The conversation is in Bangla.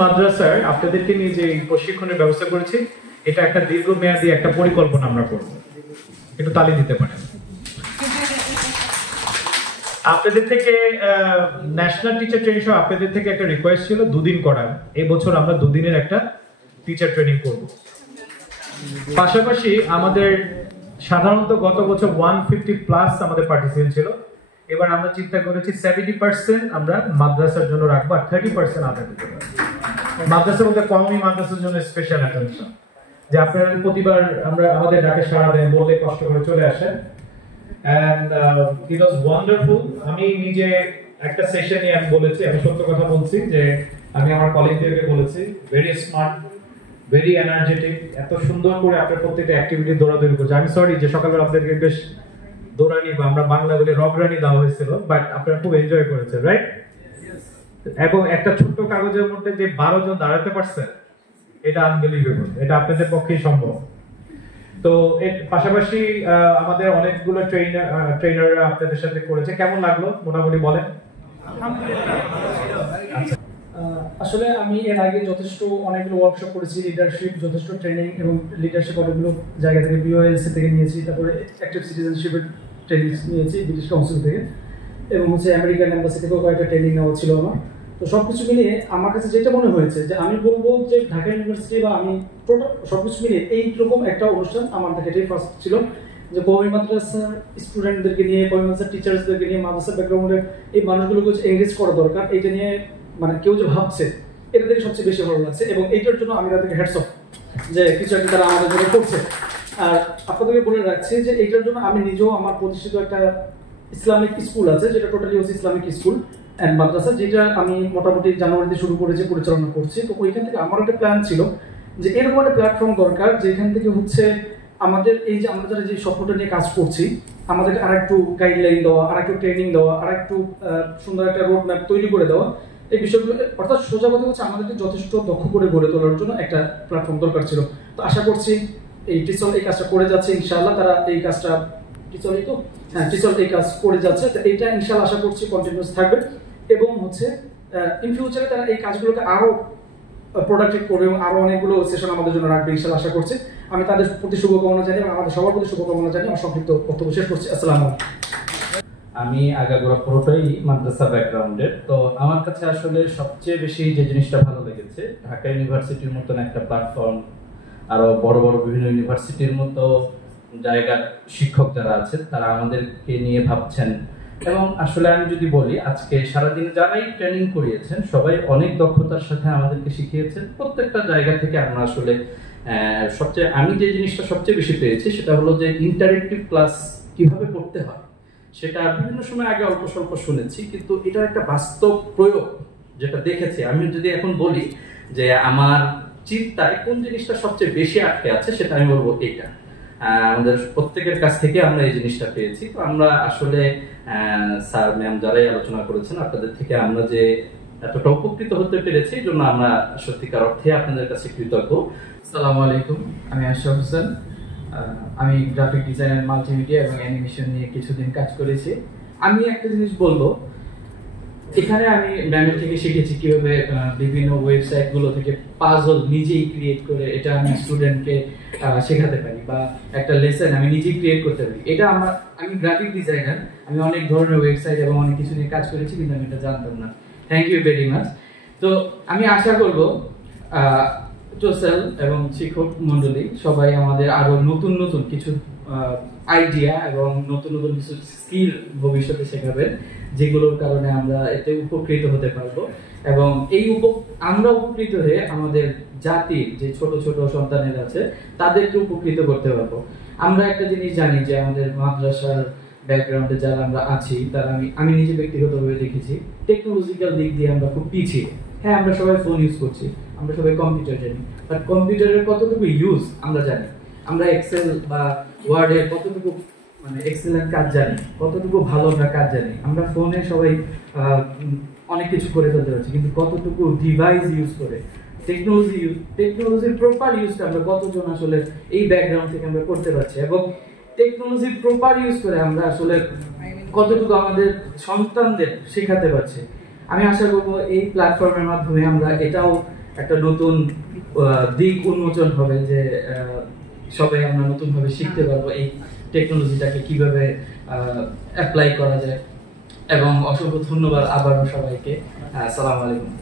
মাদ্রাসার আপনাদেরকে নিয়ে যে প্রশিক্ষণের ব্যবস্থা করেছি, এটা একটা দীর্ঘমেয়াদী একটা পরিকল্পনা আমরা করব। একটু তালি দিতে পারেন। আপনাদের থেকে ন্যাশনাল টিচার ট্রেনিং সহ আপনাদের থেকে একটা রিকোয়েস্ট ছিল 2 দিন করার। এই বছর আমরা 2 দিনের একটা টিচার ট্রেনিং করব। পাশাপাশি আমাদের সাধারণত গত বছর 150 প্লাস আমাদের পার্টিসিপেন্ট ছিল। এবার আমরা চিন্তা করেছি 70% আমরা মাদ্রাসার জন্য রাখবো আর 30% আদায় করবো। মাদ্রাসার মধ্যে কমই মাদ্রাসার জন্য স্পেশাল অ্যাটেনশন, যে আপনারা প্রতিবার আমরা আমাদের ডাকে সাড়া দেন, বলে কষ্ট করে চলে আসেন। And it was wonderful. আমি নিজে একটা সেশনে আমি বলেছি, আমি সত্য কথা বলছি, যে আমি আমার কলিগদেরকে বলেছি, ভেরি স্মার্ট, ভেরি এনার্জেটিক, এত সুন্দর করে আপনার প্রত্যেকটা অ্যাক্টিভিটি দৌড়াদৌড়ি করছে। আমি সরি যে সকালবেলা আপনাদেরকে বেশ দৌড়ানি বা আমরা বাংলা বলে রগরানি দেওয়া হয়েছিল, বাট আপনারা খুব এনজয় করেছেন, রাইট? এবং একটা ছোট্ট কাগজের মধ্যে যে 12 জন দাঁড়াতে পারছেন, এটা আনবিলিভেবল, এটা আপনাদের পক্ষেই সম্ভব। তো এর পাশাপাশি আমাদের অনেকগুলো ট্রেনাররা আপনাদের সাথে করেছে। কেমন লাগলো মোটামুটি বলেন? আসলে আমি এর আগে যথেষ্ট অনেকগুলো ওয়ার্কশপ করেছি, লিডারশিপ যথেষ্ট ট্রেনিং এবং লিডারশিপ অনেকগুলো জায়গা থেকে বিওএলসি থেকে নিয়েছি, তারপরে অ্যাক্টিভ সিটিজেনশিপের ট্রেনিং নিয়েছি ব্রিটিশ কাউন্সিল থেকে, এবং আমেরিকান এম্বাসি থেকেও কয়েকটা ট্রেনিং নেওয়া ছিল আমার। তো সবকিছু মিলিয়ে আমার কাছে যেটা মনে হয়েছে যে আমি বলবো যে ঢাকা ইউনিভার্সিটি বা আমি টোটাল সবকিছু মিলিয়ে এইরকম একটা অনুষ্ঠান আমার কাছে এটাই ফার্স্ট ছিল, যে কওমি মাদ্রাসার স্টুডেন্টদেরকে নিয়ে, কওমি মাদ্রাসার টিচার্সদেরকে নিয়ে, মাদ্রাসার ব্যাকগ্রাউন্ডের এই মানুষগুলোকে এনগেজ করা দরকার। এইটা নিয়ে মানে কেউ যে ভাবছে, এটা থেকে সবচেয়ে বেশি ভালো লাগছে, এবং এইটার জন্য আমি তাদেরকে হ্যাটস অফ যে কিছু একটা তারা আমাদের জন্য করছে। আর আপনাদেরকে বলে রাখছি যে এইটার জন্য আমি নিজেও আমার প্রতিষ্ঠিত একটা ইসলামিক স্কুল আছে, যেটা টোটালি হচ্ছে ইসলামিক স্কুল অ্যান্ড মাদ্রাসা, যেটা আমি মোটামুটি জানুয়ারিতে শুরু করেছি, পরিচালনা করছি। তো ওইখান থেকে আমার একটা প্ল্যান ছিল যে এরকম একটা প্ল্যাটফর্ম দরকার, যেখান থেকে আমাদের এই যে আমরা যারা যে স্বপ্নটা নিয়ে কাজ করছি, আমাদেরকে আরেকটু গাইডলাইন দেওয়া, আরেকটু ট্রেনিং দেওয়া, আরেকটু সুন্দর একটা রোড ম্যাপ তৈরি করে দেওয়া, এই বিষয়গুলো, অর্থাৎ সোজা কথা হচ্ছে আমাদেরকে যথেষ্ট দক্ষ করে গড়ে তোলার জন্য একটা প্ল্যাটফর্ম দরকার ছিল। তো আশা করছি এই টিসল এই কাজটা করে যাচ্ছে, ইনশাআল্লাহ তারা এই কাজটা টিসলই তো হ্যাঁ টিসল এই কাজ করে যাচ্ছে। তো এইটা ইনশাআল্লাহ আশা করছি কন্টিনিউয়াস থাকবে, এবং ইন ফিউচারে তারা এই কাজগুলোকে আরো প্রোডাক্টিভ করবে এবং আরো অনেকগুলো সেশন আমাদের জন্য রাখবে ইনশাআল্লাহ আশা করছি। আমি তাদের প্রতি শুভকামনা জানাই এবং আমাদের সবার প্রতি শুভকামনা জানাই আমার সংক্ষিপ্ত বক্তব্য শেষ করছি। আসসালামু আলাইকুম। আমি আগাগোড়া পুরোটাই মাদ্রাসা ব্যাকগ্রাউন্ডের। তো আমার কাছে আসলে সবচেয়ে বেশি যে জিনিসটা ভালো লেগেছে, ঢাকা ইউনিভার্সিটির মতন একটা প্ল্যাটফর্ম, আরো বড় বড় বিভিন্ন ইউনিভার্সিটির মতো জায়গার শিক্ষক যারা আছেন তারা আমাদেরকে নিয়ে ভাবছেন। এবং আসলে আমি যদি বলি, আজকে সারাদিন যারাই ট্রেনিং করিয়েছেন সবাই অনেক দক্ষতার সাথে আমাদেরকে শিখিয়েছেন। প্রত্যেকটা জায়গা থেকে আমরা আসলে আমি যে জিনিসটা সবচেয়ে বেশি পেয়েছি সেটা হলো যে ইন্টারেক্টিভ ক্লাস কিভাবে করতে হয় সেটা বিভিন্ন সময় আগে অল্প স্বল্প শুনেছি, কিন্তু এটা একটা বাস্তব প্রয়োগ যেটা দেখেছি। আমি যদি এখন বলি যে আমার চিন্তায় কোন জিনিসটা সবচেয়ে বেশি আটকে আছে, সেটা আমি বলবো এইটা। আমাদের প্রত্যেকের কাছ থেকে আমরা এই জিনিসটা পেয়েছি। তো আমরা আসলে স্যার ম্যাম যারাই আলোচনা করেছেন, আপনাদের থেকে আমরা যে এতটা উপকৃত হতে পেরেছি, এই জন্য আমরা সত্যিকার অর্থে আপনাদের কাছে কৃতজ্ঞ। আসসালামু আলাইকুম, আমি আশরাফ হোসেন। আমি গ্রাফিক ডিজাইন, মাল্টিমিডিয়া এবং অ্যানিমেশন নিয়ে কিছুদিন কাজ করেছি। আমি একটা জিনিস বলবো, এখানে আমি ম্যামের থেকে শিখেছি কিভাবে বিভিন্ন ওয়েবসাইট গুলো থেকে পাজল নিজেই ক্রিয়েট করে এটা আমি স্টুডেন্টকে শেখাতে পারি, বা একটা লেসন আমি নিজেই ক্রিয়েট করতে পারি। এটা আমি গ্রাফিক ডিজাইনার, আমি অনেক ধরনের ওয়েবসাইট এবং অনেক কিছু নিয়ে কাজ করেছি, কিন্তু আমি এটা জানতাম না। Thank you very much. তো আমি আশা করবো টোসাল এবং শিক্ষক মন্ডলী সবাই আমাদের আরো নতুন নতুন কিছু আইডিয়া এবং নতুন নতুন কিছু স্কিল ভবিষ্যতে শেখাবেন, যেগুলোর কারণে আমরা এতে উপকৃত হতে পারবো, এবং আমরা উপকৃত হয়ে আমাদের জাতির যে ছোট ছোট সন্তানেরা আছে তাদেরকে উপকৃত করতে পারবো। আমরা একটা জিনিস জানি যে আমাদের মাদ্রাসার ব্যাকগ্রাউন্ডে যারা আমরা আছি তারা, আমি নিজে ব্যক্তিগতভাবে দেখেছি টেকনোলজিক্যাল দিক দিয়ে আমরা খুব পিছিয়ে। হ্যাঁ, আমরা সবাই ফোন ইউজ করছি, আমরা সবাই কম্পিউটার জানি, বাট কম্পিউটারের কতটুকু ইউজ আমরা জানি, আমরা এক্সেল বা ওয়ার্ডের কতটুকু এক্সেলেন্ট কাজ জানি, কতটুকু ভালো আমরা কাজ জানি। আমরা ফোনে সবাই অনেক কিছু করে ফেলতে পারছি, কিন্তু কতটুকু ডিভাইস ইউজ করে টেকনোলজির প্রপার ইউজটা আমরা কতজন আসলে এই ব্যাকগ্রাউন্ড থেকে আমরা করতে পারছি, এবং টেকনোলজির প্রপার ইউজ করে আমরা আসলে কতটুকু আমাদের সন্তানদের শেখাতে পারছি। আমি আশা করবো এই প্ল্যাটফর্মের মাধ্যমে আমরা এটাও একটা নতুন দিক উন্মোচন হবে, যে সবাই আমরা নতুনভাবে শিখতে পারবো এই টেকনোলজিটাকে কিভাবে অ্যাপ্লাই করা যায়। এবং অসংখ্য ধন্যবাদ আবারও সবাইকে। আসসালামু আলাইকুম।